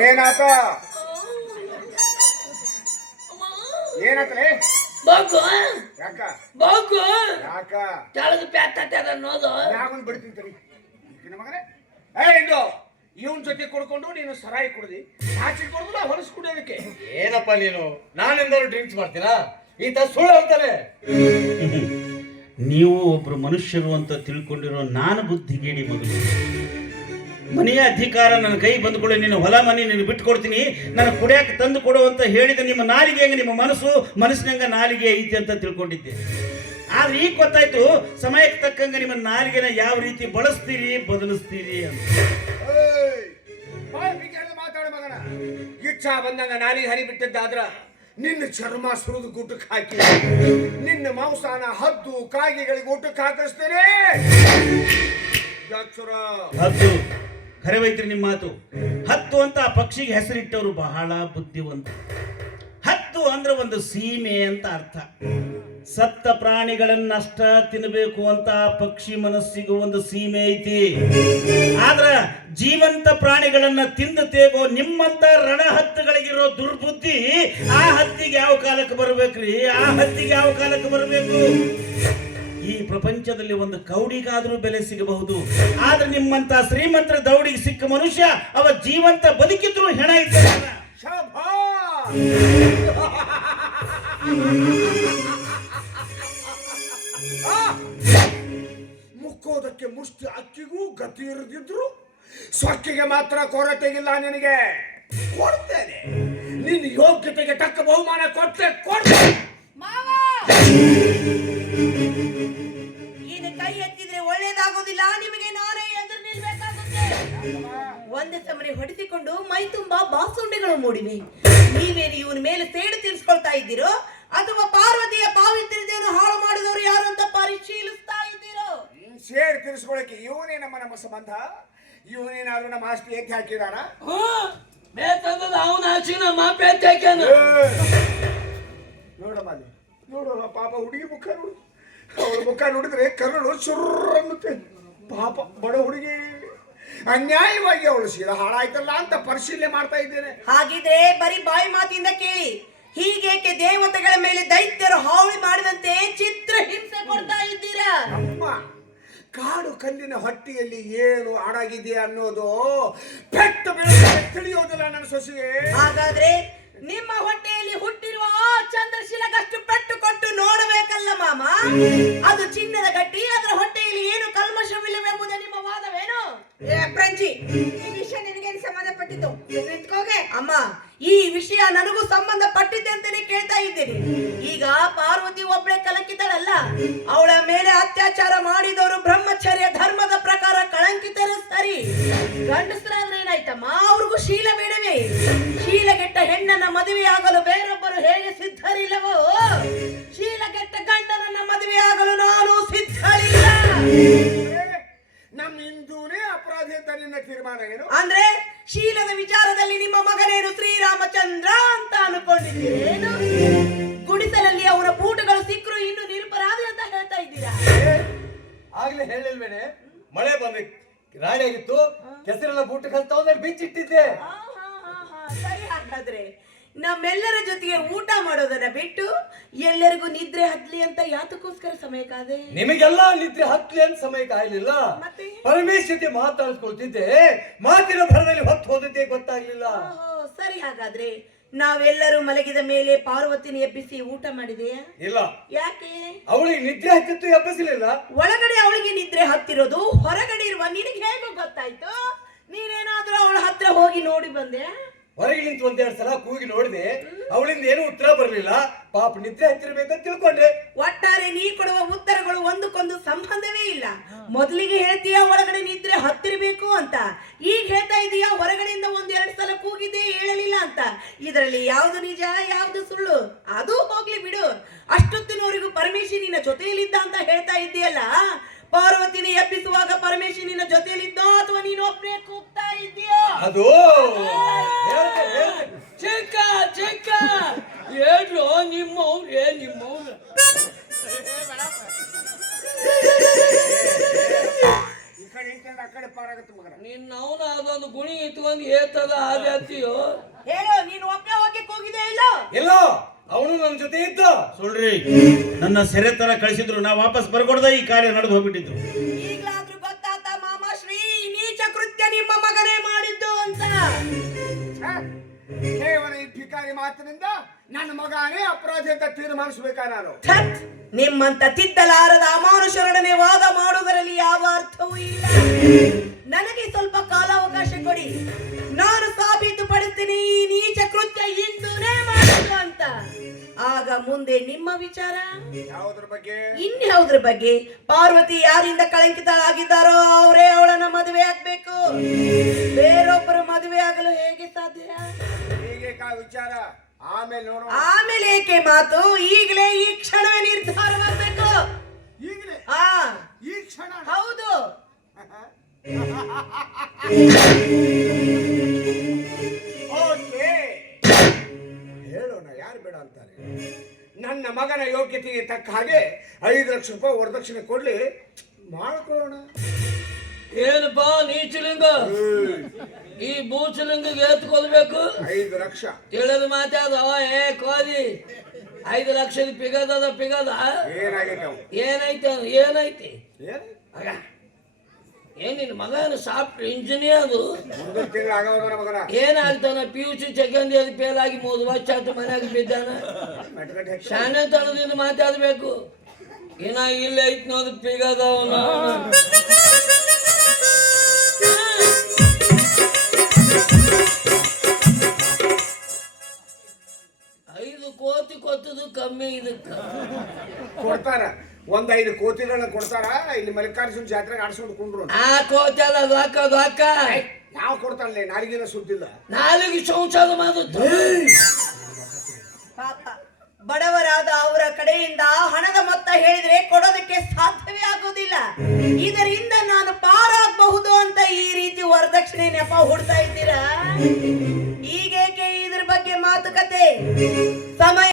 ಏನಾತ ಏನಾತ್ರಿ book ಯಾಕ book ಯಾಕ ಕೆಳಗೆ ಪ್ಯಾಟ್ ಅನ್ನೋದು ಯಾವನ್ ಬಿಡ್ತೀನಿ ಮಗನೇ ಇದು ಇವನ್ ಜೊತೆ ಕೊಡ್ಕೊಂಡು ನೀನು ಸರಾಯಿ ಕುಡ್ದಿ ಆಚೆ ಕೊಡುದು ಹೊಲಸು ಕುಡಿಯೋದಕ್ಕೆ ಏನಪ್ಪ ನೀನು ನಾನೆಂದಾರು ಡ್ರಿಂಕ್ಸ್ ಮಾಡ್ತೀನಾ ಈತ ಸುಳ್ಳು ಹೇಳ್ತಾನೆ. ನೀವು ಒಬ್ರು ಮನುಷ್ಯರು ಅಂತ ತಿಳ್ಕೊಂಡಿರೋ ನಾನು ಬುದ್ಧಿಗೇಡಿ ಮಗನು. ಮನೆಯ ಅಧಿಕಾರ ನನ್ನ ಕೈ ಬಂದುಕೊಳ್ಳಿ, ನಿನ್ನ ಹೊಲ ಮನೆ ನೀನು ಬಿಟ್ಕೊಡ್ತೀನಿ, ನಾನು ಕುಡಿಯಕ್ಕೆ ತಂದು ಕೊಡು ಅಂತ ಹೇಳಿದ ನಿಮ್ಮ ನಾಲಿಗೆ ಹೆಂಗೆ ನಿಮ್ಮ ಮನಸ್ಸಿನಂಗ ನಾಲಿಗೆ ಐತಿ ಅಂತ ತಿಳ್ಕೊಂಡಿದ್ದೆ. ಆದ್ರೆ ಈಗ ಗೊತ್ತಾಯ್ತು ಸಮಯಕ್ಕೆ ತಕ್ಕಂಗೆ ನಿಮ್ಮ ನಾಲಿಗೆನ ಯಾವ ರೀತಿ ಬಳಸ್ತೀರಿ ಬದಲಿಸ್ತೀರಿ ಅಂತ. ಮಾತಾಡ ಮಗನ ಇಚ್ಛಾ ಬಂದಂಗ ನಾಲಿಗೆ ಹರಿ ಬಿಟ್ಟಿದ್ದಾದ್ರ ನಿನ್ನ ಚರ್ಮ ಸುರಿದು ಗುಟ್ಟಕ್ಕೆ ಹಾಕಿ ನಿನ್ನ ಮಾಂಸಾನ ಹದ್ದು ಕಾಗೆಗಳಿಗೆ ಊಟಕ್ಕೆ ಹಾಕಿಸ್ತೇನೆ. ಹದ್ದು ಕರೆವೈತ್ರಿ ನಿಮ್ಮ ಮಾತು. ಹತ್ತು ಅಂತ ಆ ಪಕ್ಷಿಗೆ ಹೆಸರಿಟ್ಟವರು ಬಹಳ ಬುದ್ಧಿವಂತ. ಹತ್ತು ಅಂದ್ರೆ ಒಂದು ಸೀಮೆ ಅಂತ ಅರ್ಥ. ಸತ್ತ ಪ್ರಾಣಿಗಳನ್ನಷ್ಟ ತಿನ್ನಬೇಕು ಅಂತ ಪಕ್ಷಿ ಮನಸ್ಸಿಗೂ ಒಂದು ಸೀಮೆ ಐತಿ. ಆದ್ರ ಜೀವಂತ ಪ್ರಾಣಿಗಳನ್ನ ತಿಂದು ತೇಗೋ ನಿಮ್ಮಂತ ರಣ ಹತ್ತುಗಳಿಗಿರೋ ದುರ್ಬುದ್ಧಿ ಆ ಹತ್ತಿಗೆ ಯಾವ ಕಾಲಕ್ಕೆ ಬರ್ಬೇಕ್ರಿ? ಆ ಹತ್ತಿಗೆ ಯಾವ ಕಾಲಕ್ಕೆ ಬರಬೇಕು? ಈ ಪ್ರಪಂಚದಲ್ಲಿ ಒಂದು ಕೌಡಿಗಾದ್ರೂ ಬೆಲೆ ಸಿಗಬಹುದು, ಆದ್ರೆ ನಿಮ್ಮಂತ ಶ್ರೀಮಂತರ ದೌಡಿಗೆ ಸಿಕ್ಕ ಮನುಷ್ಯ ಅವ ಜೀವಂತ ಬದುಕಿದ್ರು ಹೆಣ ಇದ್ದಾನ. ಮುಕ್ಕೋದಕ್ಕೆ ಮುಷ್ಟಿ ಅಕ್ಕಿಗೂ ಗತಿ ಇರದಿದ್ರು ಸ್ವಕ್ಕಿಗೆ ಮಾತ್ರ ಕೊರತೆಗಿಲ್ಲ. ನಿನಗೆ ಕೊಡ್ತೇನೆ, ನಿನ್ನ ಯೋಗ್ಯತೆಗೆ ತಕ್ಕ ಬಹುಮಾನ ಕೊಡ್ತೇನೆ. ಈಗ ಕೈ ಎತ್ತಿದ್ರೆ ಒಳ್ಳೇದಾಗೋದಿಲ್ಲ. ನಿಮಗೆ ನಾನೇ ಎದುರು ನಿಲ್ಬೇಕಾಗುತ್ತೆ. ಒಂದೇ ಸಮನೆ ಹೊಡೆಸಿಕೊಂಡು ಮೈ ತುಂಬಾ ಬಾಸುಂಡೆಗಳು ಮೂಡಿವೆ. ನೀವೇನು ಇವನ ಮೇಲೆ ಸೇಡು ತೀರಿಸ್ಕೊಳ್ತಾ ಇದ್ದೀರೋ ಅಥವಾ ಪಾರ್ವತಿಯ ಪಾವಿತ್ರ್ಯತೆಯನ್ನು ಹಾಳು ಮಾಡಿದವರು ಯಾರು ಅಂತ ಪರಿಶೀಲಿಸ್ತಾ ಇದ್ದೀರೋ? ಸೇಡು ತೀರಿಸ್ಕೊಳಕ್ಕೆ ಇವನೇ ನಮ್ಮ ಸಂಬಂಧ. ಇವನೇನಾದ್ರೂ ನಮ್ಮ ಆಸ್ತಿ ಎತ್ತಿ ಹಾಕಿದಾನ? ಅವನ ಆಚೆ ನಮ್ಮ ಪೇಚ್ ಹಾಕ್ಯಾನ. ನೋಡಮ್ಮ ಅಲ್ಲಿ ನೋಡೋಲ್ಲ ಪಾಪ ಹುಡುಗಿ ಮುಖ ನೋಡು. ಅವಳ ಮುಖ ನೋಡಿದ್ರೆ ಕರುಳು ಸುರ್ರನ್ನುತ್ತೆ. ಪಾಪ ಬಡ ಹುಡುಗಿ, ಅನ್ಯಾಯವಾಗಿ ಅವಳು ಶೀಲ ಹಾಳಾಯ್ತಲ್ಲ ಅಂತ ಪರಿಶೀಲನೆ ಮಾಡ್ತಾ ಇದ್ದೇನೆ. ಹಾಗಿದ್ರೆ ಬರೀ ಬಾಯಿ ಮಾತಿಂದ ಕೇಳಿ. ಹೀಗೇಕೆ ದೇವತೆಗಳ ಮೇಲೆ ದೈತ್ಯರು ಹಾವಳಿ ಮಾಡಿದಂತೆ ಚಿತ್ರ ಹಿಂಸೆ ಕೊಡ್ತಾ ಇದ್ದೀರಾ? ಅಮ್ಮ, ಕಾಡು ಕಲ್ಲಿನ ಹೊಟ್ಟೆಯಲ್ಲಿ ಏನು ಅಡಗಿದೆಯಾ ಅನ್ನೋದು ಪೆಟ್ಟು ಬೀಳುತ್ತೆ ತಿಳಿಯೋದಿಲ್ಲ ನನ್ನ ಸೊಸೆಗೆ. ಹಾಗಾದ್ರೆ ನಿಮ್ಮ ಹೊಟ್ಟೆಯಲ್ಲಿ ಹುಟ್ಟಿರುವ ಆ ಚಂದ್ರಶಿಲಗಷ್ಟು ಪೆಟ್ಟು ಕೊಟ್ಟು ನೋಡಬೇಕಲ್ಲ ಮಾಮ. ಅದು ಚಿನ್ನದ ಗಟ್ಟಿ, ಅದರ ಹೊಟ್ಟೆಯಲ್ಲಿ ಏನು ಕಲ್ಮಶವಿಲ್ಲವೆಂಬುದು ನಿಮ್ಮ ವಾದವೇನು? ಪ್ರಂಜಿ, ಈ ವಿಷಯ ನಿನಗೇನು ಸಂಬಂಧಪಟ್ಟಿದ್ದು? ನಿಂತ್ಕೋಗೆ ಅಮ್ಮ. ಈ ವಿಷಯ ನನಗೂ ಸಂಬಂಧಪಟ್ಟಿದ್ದೆ ಅಂತಾನೆ ಕೇಳ್ತಾ ಇದ್ದೀನಿ. ಈಗ ಪಾರ್ವತಿ ಒಬ್ಬಳೆ ಕಲಂಕಿತಳಲ್ಲ, ಅವಳ ಮೇಲೆ ಅತ್ಯಾಚಾರ ಮಾಡಿದವರು ಬ್ರಹ್ಮಚರ್ಯ ಧರ್ಮದ ಪ್ರಕಾರ ಕಳಂಕಿತರು ಸರಿ. ಗಂಡಸರಾದ್ರೆ ಏನಾಯ್ತಮ್ಮ, ಅವ್ರಿಗೂ ಶೀಲ ಬೇಡವೇ? ಶೀಲಗೆಟ್ಟ ಹೆಣ್ಣನ್ನ ಮದುವೆಯಾಗಲು ಬೇರೊಬ್ಬರು ಹೇಗೆ ಸಿದ್ಧರಿಲ್ಲವೋ, ಶೀಲಗೆಟ್ಟ ಗಂಡನನ್ನ ಮದುವೆಯಾಗಲು ನಾನು ಸಿದ್ಧರಿಲ್ಲ. ನಮ್ಮ ಹಿಂದೂನೇ ಅಪರಾಧಿ ಅಂತ ನಿನ್ನ ತೀರ್ಮಾನ ಏನು? ಅಂದ್ರೆ ಶೀಲದ ವಿಚಾರದಲ್ಲಿ ನಿಮ್ಮ ಮಗನೇನು ಶ್ರೀರಾಮಚಂದ್ರ ಅಂತ ಅನ್ಕೊಂಡಿದ್ದೀರೇನು? ಗುಡಿಸಲಲ್ಲಿ ಅವರ ಬೂಟುಗಳು ಸಿಕ್ಕರು ಇನ್ನು ನಿರಪರಾಧಿ ಅಂತ ಹೇಳ್ತಾ ಇದ್ದೀರಾ? ಆಗ್ಲೇ ಹೇಳಿಲ್ವೇನೆ, ಮಳೆ ಬಂದಿತ್ತು, ರಾಡಿ ಆಗಿತ್ತು, ಕೆಸರೆಲ್ಲ ಬೂಟ ಕಲ್ತ ಬಿಚ್ಚಿಟ್ಟಿದ್ದೆ. ಸರಿ. ಹಾಗಾದ್ರೆ ನಮ್ಮೆಲ್ಲರ ಜೊತೆಗೆ ಊಟ ಮಾಡೋದನ್ನ ಬಿಟ್ಟು ಎಲ್ಲರಿಗೂ ನಿದ್ರೆ ಹತ್ಲಿ ಅಂತ ಯಾತಕ್ಕೋಸ್ಕರ ಸಮಯ ಕಾದೆ? ನಿಮಗೆಲ್ಲ ನಿದ್ರೆ ಹತ್ಲಿ ಅಂತ ಸಮಯ ಕಾಯಲಿಲ್ಲ. ಪರಮೇಶ್ವರಿ ಮಾತಾಡ್ಕೊಳ್ತಿದ್ದೆ, ಮಾತಿನ ಭರದಲ್ಲಿ ಹೊತ್ತು ಹೋದಿದ್ದೆ ಗೊತ್ತಾಗ್ಲಿಲ್ಲ. ಸರಿ. ಹಾಗಾದ್ರೆ ನಾವೆಲ್ಲರೂ ಮಲಗಿದ ಮೇಲೆ ಪಾರ್ವತಿನ ಎಬ್ಬಿಸಿ ಊಟ ಮಾಡಿದೆಯಾ? ಇಲ್ಲ. ಯಾಕೆ? ಅವಳಿಗೆ ನಿದ್ರೆ ಹತ್ತಿತ್ತು, ಎಬ್ಬಿಸಲಿಲ್ಲ. ಒಳಗಡೆ ಅವಳಿಗೆ ನಿದ್ರೆ ಹತ್ತಿರೋದು ಹೊರಗಡೆ ಇರುವ ನಿನಗೆ ಹೇಗೋ ಗೊತ್ತಾಯ್ತು? ನೀನೇನಾದ್ರೂ ಅವಳ ಹತ್ರ ಹೋಗಿ ನೋಡಿ ಬಂದೆ? ಹೊರಗೆ ನಿಂತು ಒಂದೆರಡು ಸಲ ಕೂಗಿ ನೋಡಿದೆ, ಅವಳಿಂದ ಏನು ಉತ್ತರ ಬರಲಿಲ್ಲ. ಪಾಪ ನಿದ್ರೆ ಹತ್ತಿರ್ಬೇಕಂತ ತಿಳ್ಕೊಂಡೆ. ಒಟ್ಟಾರೆ ನೀ ಕೊಡುವ ಉತ್ತರಗಳು ಒಂದಕ್ಕೊಂದು ಸಂಬಂಧವೇ ಇಲ್ಲ. ಮೊದಲಿಗೆ ಹೇಳ್ತೀಯಾ ಒಳಗಡೆ ನಿದ್ರೆ ಹತ್ತಿರಬೇಕು ಅಂತ, ಈಗ ಹೇಳ್ತಾ ಇದೀಯಾ ಹೊರಗಡೆಯಿಂದ ಒಂದೆರಡು ಸಲ ಕೂಗಿದ್ದೆ ಹೇಳಲಿಲ್ಲ ಅಂತ. ಇದರಲ್ಲಿ ಯಾವ್ದು ನಿಜ ಯಾವ್ದು ಸುಳ್ಳು? ಅದು ಹೋಗ್ಲಿ ಬಿಡು. ಅಷ್ಟೊತ್ತಿನವರೆಗೂ ಪರಮೇಶಿ ನಿನ್ನ ಜೊತೆಯಲ್ಲಿದ್ದ ಅಂತ ಹೇಳ್ತಾ ಇದ್ದೀಯಲ್ಲ, ಪಾರ್ವತಿನ ಎಬ್ಬಿಸುವಾಗ ಪರಮೇಶಿ ನಿನ್ನ ಜೊತೆಯಲ್ಲಿದ್ದೋ ಅಥವಾ ನೀನು ಒಬ್ಬನೇ ಕೂಗ್ತಾ ಇದೆಯೋ? ಅದು ಚಿಕ್ಕ ಚಿಕ್ಕ ಹೇಳ್ರು ನಿಮ್ಮವ್ರೆ ನಿಮ್ಮವ್ರ. ಈ ಕಡೆ ಕಡೆ ಪಾರಾಗತ್ತೆ ಮಗನ. ನಿನ್ನ ಅವನ ಅದೊಂದು ಗುಣಿ ಇಟ್ಕೊಂಡು ಏತದ ಹಾದಿ ಹತ್ತಿಯೋ ಹೇಳು, ನೀನು ಒಬ್ಬನೇ ಹೋಗಿ ಕೂಗಿದೆ ಇಲ್ಲ? ಇಲ್ಲ, ಅವನು ನನ್ನ ಜೊತೆ ಇದ್ದ. ಸುಳ್ರಿ, ನನ್ನ ಸೆರೆ ತರ ಕಳಿಸಿದ್ರು, ನಾ ವಾಪಸ್ ಬರ್ಕೊಡ್ದ ಈ ಕಾರ್ಯ ನಡೆದು ಹೋಗ್ಬಿಟ್ಟಿದ್ರು. ಈಗ್ಲಾದ್ರೂ ಗೊತ್ತಾತ ಮಾಮ ಶ್ರೀ ನೀಚ ಕೃತ್ಯ ನಿಮ್ಮ ಮಗನೇ ಮಾಡಿದ್ದು ಅಂತ. ಛೆ, ಕೇವಲ ಈ ಭಿಕಾರಿ ಮಾತಿನಿಂದ ನನ್ನ ಮಗನೇ ಅಪರಾಧಿ ಅಂತ ತೀರ್ಮಾನಿಸ್ಬೇಕಾ ನಾನು? ಛತ್! ನಿಮ್ಮಂತ ತಿದ್ದಲಾರದ ಅಮಾನುಷರೊಡನೆ ವಾದ ಮಾಡುವುದರಲ್ಲಿ ಯಾವ ಅರ್ಥವೂ ಇಲ್ಲ. ನನಗೆ ಸ್ವಲ್ಪ ಕಾಲಾವಕಾಶ ಕೊಡಿ, ನಾನು ಸಾಬೀತುಪಡಿಸ್ತೀನಿ ಈ ನೀಚ ಕೃತ್ಯ ಇಂದೂನೇ ಮಾಡಿದ್ದು ಅಂತ. ಆಗ ಮುಂದೆ ನಿಮ್ಮ ವಿಚಾರ ಯಾವುದ್ರ ಬಗ್ಗೆ? ಇನ್ಯಾವುದ್ರ ಬಗ್ಗೆ? ಪಾರ್ವತಿ ಯಾರಿಂದ ಕಳಂಕಿತಳಾಗಿದ್ದಾರೋ ಅವರೇ ಅವಳನ್ನ ಮದುವೆ ಆಗ್ಬೇಕು. ಬೇರೊಬ್ಬರು ಮದುವೆ ಆಗಲು ಹೇಗೆ ಸಾಧ್ಯ? ಹೀಗೆ ವಿಚಾರ ಆಮೇಲೆ ನೋಡೋಣ. ಆಮೇಲೆ ಏಕೆ ಮಾತು? ಈಗಲೇ ಈ ಕ್ಷಣವೇ ನಿರ್ಧಾರವಾಗಬೇಕು. ಈಗಲೇ ಆ ಈ ಕ್ಷಣ ಹೌದು. ಓಕೆ, ಹೇಳೋಣ, ಯಾರು ಬೇಡ ಅಂತಾರೆ? ನನ್ನ ಮಗನ ಯೋಗ್ಯತೆಗೆ ತಕ್ಕ ಹಾಗೆ 5 ಲಕ್ಷ ರೂಪಾಯಿ ವರದಕ್ಷಿಣೆ ಕೊಡ್ಲಿ, ಮಾಡ್ಕೊಳ್ಳೋಣ. ಏನಪ್ಪಾ ನೀಚಲಿಂಗ ಈ ಬೂಚಲಿಂಗಿಗೆ ಎತ್ಕೊಳ್ಬೇಕು? 5 ಲಕ್ಷ ತಿಳಿದು ಮಾತಾದ ಏ ಕೋದಿ 5 ಲಕ್ಷದ ಪಿಗದ ಏನಾಗೈತೆ ಅವು? ಏನೈತಿ ಆಗ ಏನ್ ನಿನ್ ಮಗನ ಸಾಫ್ಟ್ವೇರ್ ಇಂಜಿನಿಯರ್ ಅದು ಮುಂದಿನ ತಿಂಗಳು ಆಗೋದ ಮಗನ. ಏನಾಗ್ತಾನ PUC ಸೆಕೆಂಡ್ ಇಯರ್ ಫೇಲ್ ಆಗಿ 3 ವರ್ಷ ಆಯ್ತು ಮನ್ಯಾಗ ಬಿದ್ದಾನ. ಮೆಟ್ಗಟ್ಟೆ ಹೆಚ್ಚು. ಶಾಣೆ ತಳದಿಂದ ಮಾತಾಡ್ಬೇಕು. ಇನ್ನ ಇಲ್ಲ ಐತ್ ನೋದು ಪಿಗದ ಕೋತಿ ಕೊತ್ತದು ಕಮ್ಮಿ ಇದಕ್ಕ ಕೊಡ್ತಾರ, 1-5 ಕೋತಿಗಳನ್ನ ಕೊಡ್ತಾರ. ಇಲ್ಲಿ ಮಲ್ಲಿಕಾರ್ಜುನ ಜಾತ್ರೆಗೆ ಆಡ್ಸ್ಕೊಂಡು ಕುಂಡ್ರು. ಆ ಕೋತಿ ಅಲ್ಲ ದೊಕ್ಕ ಯಾವ ಕೊಡ್ತಾರಲ್ಲ, ನಾರಿಗಿನ ಸುದ್ದಿಲ್ಲ. ನಾಲಿಗೆ ಶೌಚಾಲ ಮಾಡುತ್ತ ಪಾಪ ಬಡವರಾದ ಅವರ ಕಡೆಯಿಂದ ಹಣದ ಮೊತ್ತ ಹೇಳಿದ್ರೆ ಕೊಡೋದಕ್ಕೆ ಸಾಧ್ಯವೇ ಆಗುವುದಿಲ್ಲ. ಇದರಿಂದ ನಾನು ಪಾರಾಗಬಹುದು ಅಂತ ಈ ರೀತಿ ವರದಕ್ಷಿಣೆ ನೆಪ ಹುಡ್ತಾ ಇದ್ದೀರಾ? ಈಗೇಕೆ ಇದ್ರ ಬಗ್ಗೆ ಮಾತುಕತೆ? ಸಮಯ